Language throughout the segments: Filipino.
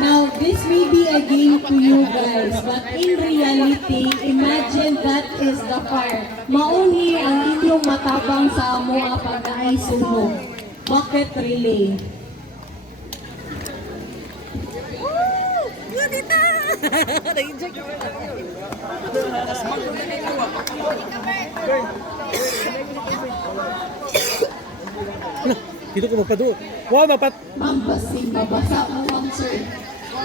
Now, this may be a game to you guys, but in reality, imagine that is the fire. Mauni ang inyong matabang sa mga pag-aisunog. Bucket relay. Dito ko magpatuod. Wow, Mambasing, mabasa mo ang sir.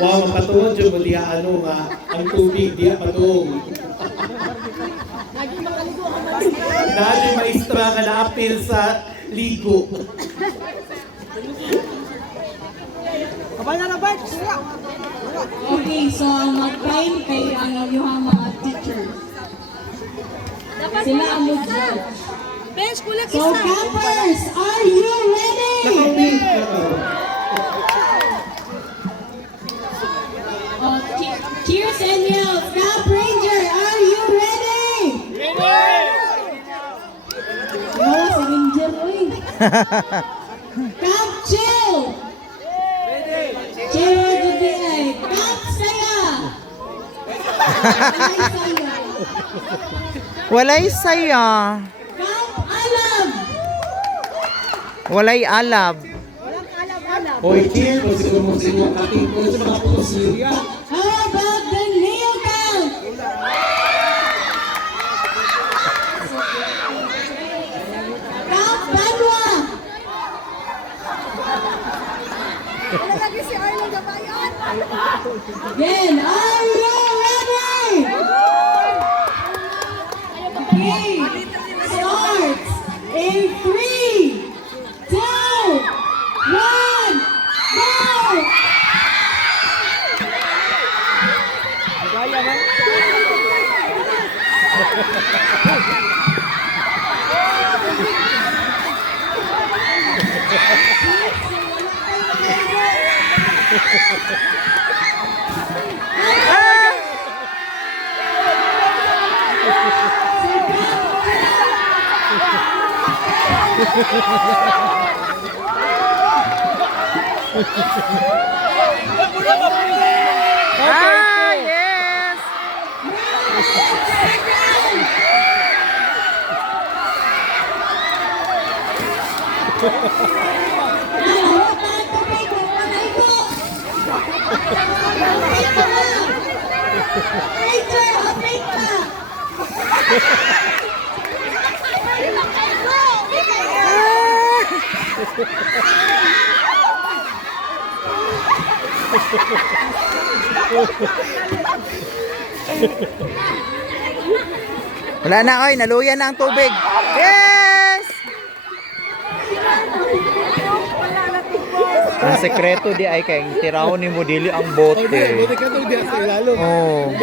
Wow, mapatuod yung diya ano nga, ang tubig diya patong. Dahil maestra ka na-appeal sa ligo. Okay, so ang mag-time kay ang inyong mga teachers. Sila ang mag-judge. So campers, are you ready? Oh, cheers and yells. Camp Ranger, are you ready? Oh, si Ranger, oy. Camp Chill. Chill, Judy ay. Camp Saya. Walay saya. Walay saya. Camp Alam. Walay alab. Hoy, chill, kung siguro mo siguro kating kung sa mga putos niya. How about the Neo Camp? Camp Banwa. Again, are you ready? Okay, starts in 3, 2, 1, go! Ah, yes! Ranger, update ka! Wala na, oy, naluyan na ang tubig. Yes! Ang sekreto di ay kay tiraw ni mo dili ang bote. Buti ka to diya sa ilalo. Oh.